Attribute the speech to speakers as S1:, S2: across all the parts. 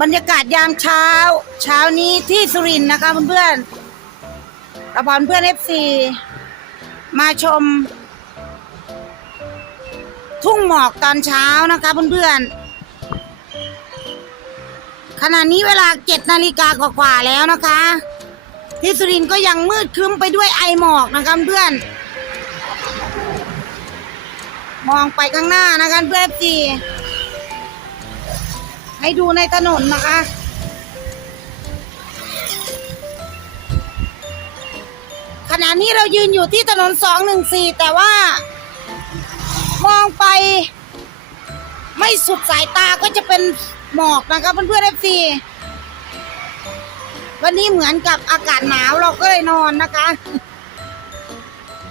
S1: บรรยากาศยามเช้า เช้านี้ที่สุรินทร์นะคะเพื่อนๆกับเพื่อนเอฟซีมาชม ทุ่งหมอกตอนเช้านะคะเพื่อนๆขณะนี้เวลาเจ็ดนาฬิกากว่าๆแล้วนะคะ ที่สุรินทร์ก็ยังมืดครึ้มไปด้วยไอหมอกนะคะเพื่อนมองไปข้างหน้านะคะเพื่อนเอฟซี ให้ดูในถนนนะคะ ขณะนี้เรายืนอยู่ที่ถนนสองหนึ่งสี่แต่ว่า มองไป ไม่สุดสายตาก็จะเป็นหมอกนะคะเพื่อนๆเอฟซีวันนี้เหมือนกับอากาศหนาวเราก็เลยนอนนะคะ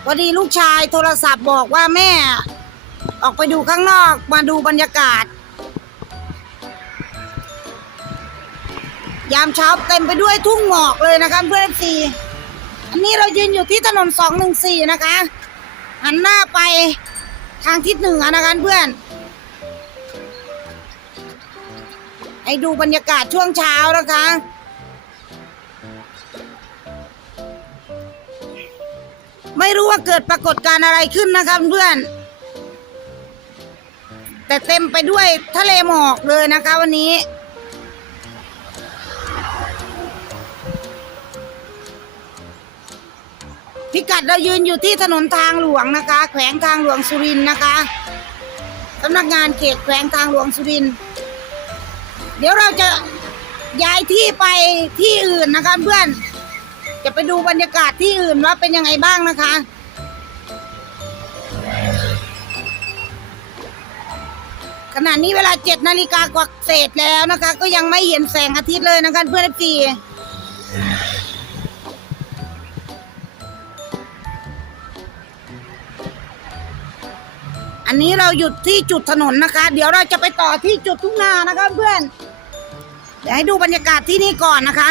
S1: พอดีลูกชายโทรศัพท์บอกว่าแม่ ออกไปดูข้างนอกมาดูบรรยากาศ ยามเช้าเต็มไปด้วยทุ่งหมอกเลยนะคะเพื่อนซีอันนี้เรายืนอยู่ที่ถนนสองหนึ่งสี่นะคะหันหน้าไปทางทิศเหนือนะคะเพื่อน ให้ดูบรรยากาศช่วงเช้านะคะ ไม่รู้ว่าเกิดปรากฏการณ์อะไรขึ้นนะคะเพื่อน แต่เต็มไปด้วยทะเลหมอกเลยนะคะวันนี้ พิกัดเรายืนอยู่ที่ถนนทางหลวงนะคะ แขวงทางหลวงสุรินทร์นะคะสำนักงานเขตแขวงทางหลวงสุรินทร์เดี๋ยวเราจะย้ายที่ไปที่อื่นนะคะเพื่อน จะไปดูบรรยากาศที่อื่นว่าเป็นยังไงบ้างนะคะ ขณะนี้เวลาเจ็ดนาฬิกากว่าเศษแล้วนะคะ ก็ยังไม่เห็นแสงอาทิตย์เลยนะคะเพื่อนพี่ อันนี้เราหยุดที่จุดถนนนะคะ เดี๋ยวเราจะไปต่อที่จุดทุ่งนานะคะเพื่อน เดี๋ยวให้ดูบรรยากาศที่นี่ก่อนนะคะ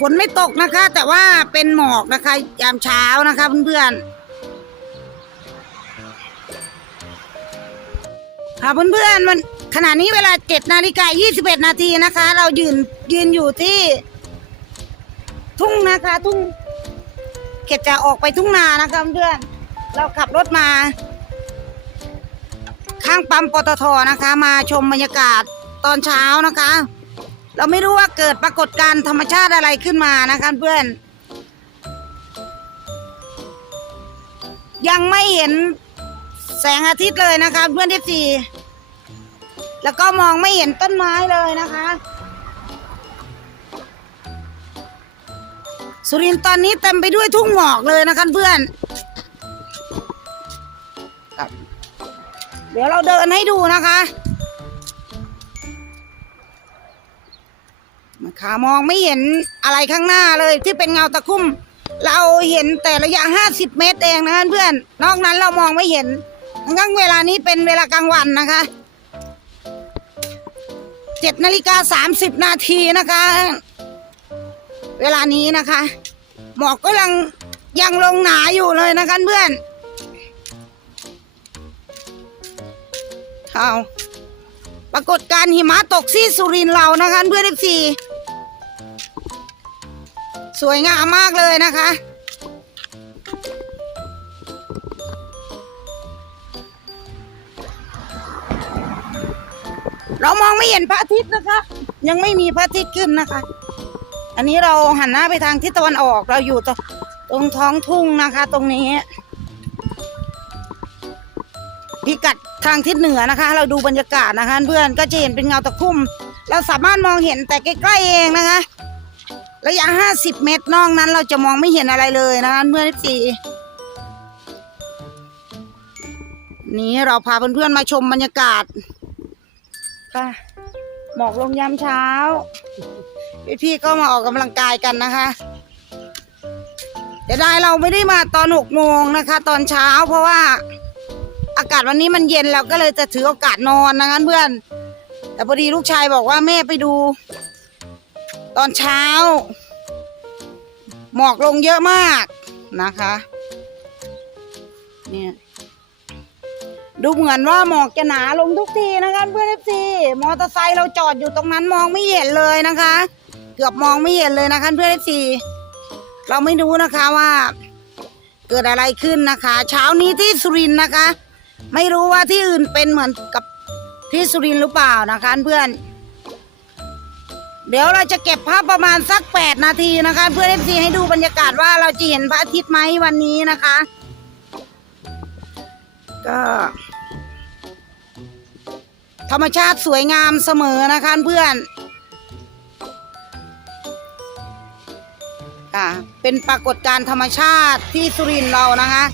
S1: ฝนไม่ตกนะคะ แต่ว่าเป็นหมอกนะคะ ยามเช้านะคะเพื่อนๆ ค่ะเพื่อนๆมันขณะนี้เวลาเจ็ดนาฬิกายี่สิบเอ็ดนาทีนะคะ เรายืนยืนอยู่ที่ ทุ่งนะคะ ทุ่งเกดจะออกไปทุ่งนานะคะเพื่อนเราขับรถมา ข้างปั๊มปตทนะคะ มาชมบรรยากาศตอนเช้านะคะ เราไม่รู้ว่าเกิดปรากฏการณ์ธรรมชาติอะไรขึ้นมานะคะเพื่อน ยังไม่เห็นแสงอาทิตย์เลยนะคะเพื่อนที่สี่ แล้วก็มองไม่เห็นต้นไม้เลยนะคะ สุรินตอนนี้เต็มไปด้วยทุ่งหมอกเลยนะคะเพื่อน เดี๋ยวเราเดินให้ดูนะคะขามองไม่เห็นอะไรข้างหน้าเลยที่เป็นเงาตะคุ่ม เราเห็นแต่ระยะห้าสิบเมตรเองนะคะเพื่อน นอกนั้นเรามองไม่เห็นงั้นเวลานี้เป็นเวลากลางวันนะคะ เจ็ดนาฬิกาสามสิบนาทีนะคะ เวลานี้นะคะ หมอกก็ยังยังลงหนาอยู่เลยนะคะเพื่อนเอาปรากฏการหิมะตกที่สุรินทร์เรานะคะเพื่อนเอฟซีสวยงามมากเลยนะคะ เรามองไม่เห็นพระอาทิตย์นะคะ ยังไม่มีพระอาทิตย์ขึ้นนะคะ อันนี้เราหันหน้าไปทางทิศตะวันออกเราอยู่ตรงตรงท้องทุ่งนะคะ ตรงนี้ พิกัดทางทิศเหนือนะคะ เราดูบรรยากาศนะคะเพื่อนก็จะเห็นเป็นเงาตะคุ่ม เราสามารถมองเห็นแต่ใกล้ๆเองนะคะ ระยะห้าสิบเมตรนอกนั้นเราจะมองไม่เห็นอะไรเลยนะคะเพื่อนสี่นี้เราพาเพื่อนๆมาชมบรรยากาศ ค่ะ หมอกลงยามเช้า พี่ๆก็มาออกกำลังกายกันนะคะเดี๋ยวได้เราไม่ได้มาตอนหกโมงนะคะ ตอนเช้า เพราะว่าอากาศวันนี้มันเย็นเราก็เลยจะถือโอกาสนอนนะคะเพื่อน แต่พอดีลูกชายบอกว่าแม่ไปดู ตอนเช้า หมอกลงเยอะมากนะคะ เนี่ย ดูเหมือนว่าหมอกจะหนาลงทุกทีนะคะเพื่อนเอฟซีมอเตอร์ไซค์เราจอดอยู่ตรงนั้นมองไม่เห็นเลยนะคะ เกือบมองไม่เห็นเลยนะคะเพื่อนเอฟซีเราไม่รู้นะคะว่า เกิดอะไรขึ้นนะคะ เช้านี้ที่สุรินทร์นะคะ ไม่รู้ว่าที่อื่นเป็นเหมือนกับที่สุรินทร์หรือเปล่านะคะเพื่อน เดี๋ยวเราจะเก็บภาพประมาณสักแปดนาทีนะคะ เพื่อนเอฟซีให้ดูบรรยากาศว่าเราจะเห็นพระอาทิตย์ไหมวันนี้นะคะ ก็ ธรรมชาติสวยงามเสมอนะคะเพื่อนค่ะเป็นปรากฏการณ์ธรรมชาติที่สุรินทร์เรานะคะ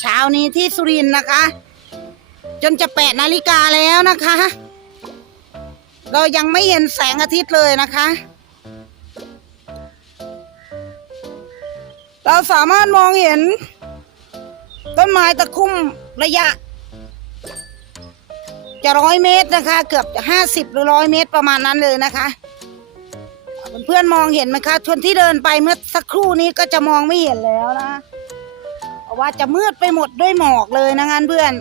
S1: เช้านี้ที่สุรินทร์นะคะ จนจะแปดนาฬิกาแล้วนะคะ เรายังไม่เห็นแสงอาทิตย์เลยนะคะ เราสามารถมองเห็น ต้นไม้ตะคุ่มระยะ จะร้อยเมตรนะคะ เกือบจะห้าสิบหรือร้อยเมตรประมาณนั้นเลยนะคะเพื่อนๆมองเห็นไหมคะชนที่เดินไปเมื่อสักครู่นี้ก็จะมองไม่เห็นแล้วนะเพราะว่าจะมืดไปหมดด้วยหมอกเลยนะงั้นเพื่อน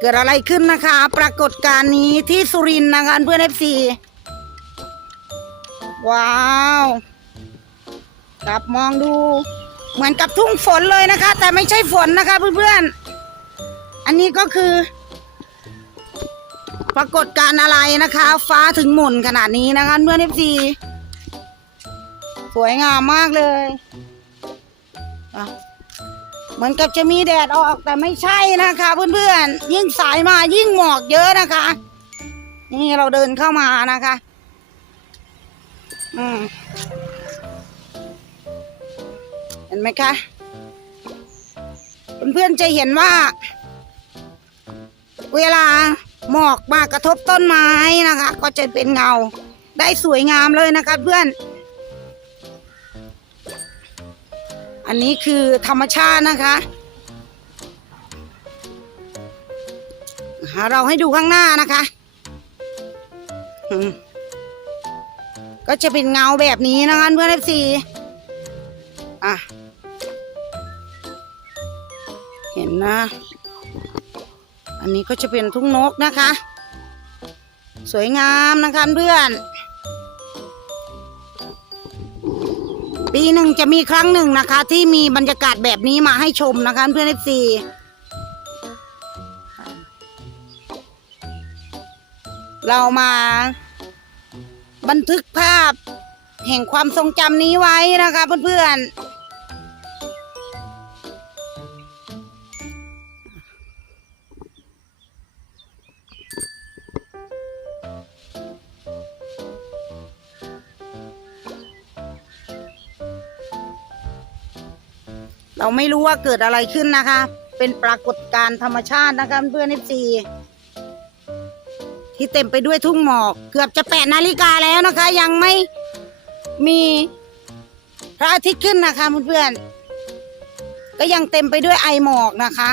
S1: เกิดอะไรขึ้นนะคะ ปรากฏการณ์นี้ที่สุรินทร์นะคะเพื่อนเอฟซีว้าวกลับมองดู เหมือนกับทุ่งฝนเลยนะคะ แต่ไม่ใช่ฝนนะคะเพื่อนๆ อันนี้ก็คือ ปรากฏการณ์อะไรนะคะ ฟ้าถึงหม่นขนาดนี้นะคะเพื่อนเอฟซีสวยงามมากเลยเหมือนกับจะมีแดดออกแต่ไม่ใช่นะคะ เพื่อนๆ ยิ่งสายมายิ่งหมอกเยอะนะคะ นี่เราเดินเข้ามานะคะ อืมเห็นไหมคะ เพื่อนๆจะเห็นว่า เวลาหมอกมากระทบต้นไม้นะคะ ก็จะเป็นเงาได้สวยงามเลยนะคะเพื่อน อันนี้คือธรรมชาตินะคะ เราให้ดูข้างหน้านะคะ ก็จะเป็นเงาแบบนี้นะคะเพื่อนเอฟซีอะ เห็นนะ นนี้ก็จะเป็นทุ่งนกนะคะ สวยงามนะคะเพื่อน ปีหนึ่งจะมีครั้งหนึ่งนะคะ ที่มีบรรยากาศแบบนี้มาให้ชมนะคะเพื่อนเอฟซีเรามาบันทึกภาพแห่งความทรงจำนี้ไว้นะคะเพื่อนๆ เราไม่รู้ว่าเกิดอะไรขึ้นนะคะ เป็นปรากฏการณ์ธรรมชาตินะคะเพื่อนเอฟซีที่เต็มไปด้วยทุ่งหมอก เกือบจะแปดนาฬิกาแล้วนะคะ ยังไม่มีพระอาทิตย์ขึ้นนะคะเพื่อนๆก็ยังเต็มไปด้วยไอหมอกนะคะ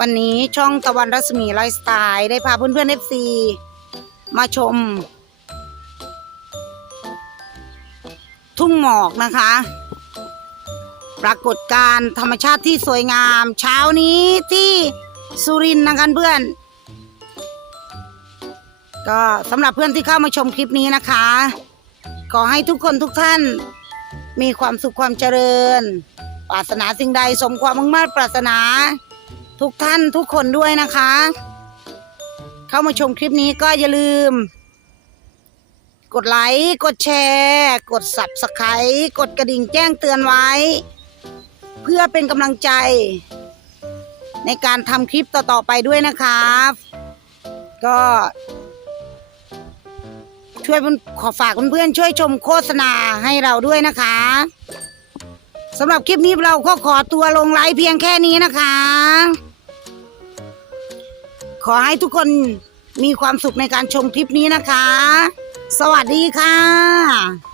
S1: วันนี้ช่องตะวันรัศมีไลฟ์สไตล์ได้พาเพื่อนๆเอฟซีมาชม ทุ่งหมอกนะคะ ปรากฏการธรรมชาติที่สวยงาม เช้านี้ที่สุรินทร์นะคะเพื่อน ก็สำหรับเพื่อนที่เข้ามาชมคลิปนี้นะคะ ขอให้ทุกคนทุกท่านมีความสุขความเจริญ ปรารถนาสิ่งใดสมความมุ่งมั่นปรารถนา ทุกท่านทุกคนด้วยนะคะ เข้ามาชมคลิปนี้ก็อย่าลืม กดไลค์ กดแชร์ กด subscribe กดกระดิ่งแจ้งเตือนไว้ เพื่อเป็นกำลังใจ ในการทำคลิปต่อ ๆ ไปด้วยนะครับ ก็ ช่วยเพื่อนขอฝากเพื่อนๆช่วยชมโฆษณาให้เราด้วยนะคะสำหรับคลิปนี้เราก็ขอตัวลงไลฟ์เพียงแค่นี้นะคะ ขอให้ทุกคนมีความสุขในการชมคลิปนี้นะคะ สวัสดีค่ะ